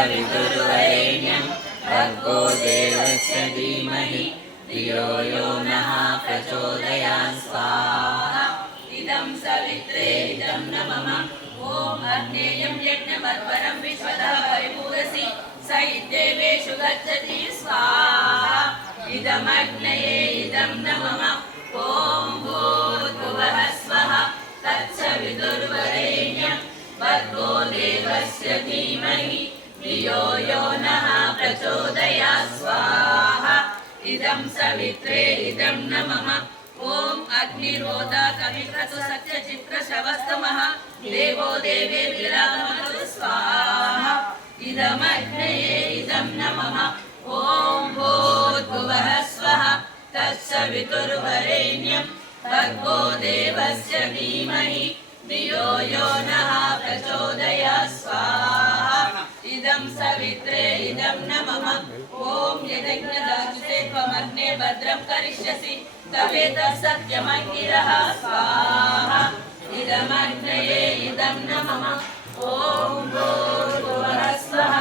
तत्सवितुर्वरेण्यं भर्गो देवस्य धीमहि धियो यो नः प्रचोदयात् स्वाहा। इदं सवित्रे इदं न मम ॐ अग्नेयं यज्ञमध्वरं विश्वतः परिपूरसि स इत्येवेषु गच्छति स्वाहा। इदमग्नये इदं न मम ॐ भूर्भुवः स्वः तत्सवितुर्वरेण्यं भर्गो देवस्य धीमहि धियो यो नः प्रचोदयात् स्वाहा। इदं सवित्रे इदं न मम ॐ अग्निरोधकविक्रतु सत्यचित्रश्रवस्तमः देवो देवेभिरागमतु स्वाहा। इदमग्नये इदं न मम ॐ भूर्भुवः स्वः तत्सवितुर्वरेण्यं भर्गो देवस्य धीमहि धियो यो नः प्रचोदयात् स्वाहा। इदं सवित्रे इदं न मम ॐ यदज्ञदाजुते त्वमग्ने भद्रं करिष्यसि तवेतः सत्यमङ्गिरः स्वाहा। इदमग्नये इदं न मम ॐ भूर्भुवः स्वः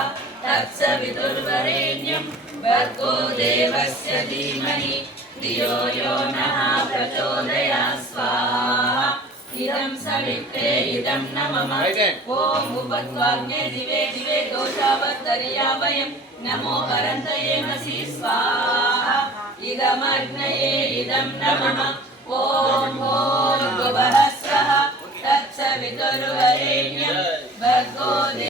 तत्सवितुर्वरेण्यं भर्गो देवस्य धीमहि धियो यो नः प्रचोदयात् स्वाहा। इदं सवित्रे इदं न मम ॐ उपत्वाग्ने दिवे दिवे दोषावत्तर्यावयं नमो वरन्तयेमसि स्वाहा। इदमग्नये इदं न मम ॐ भूर्भुवः स्वः तत्सवितुर्वरेण्यं भर्गो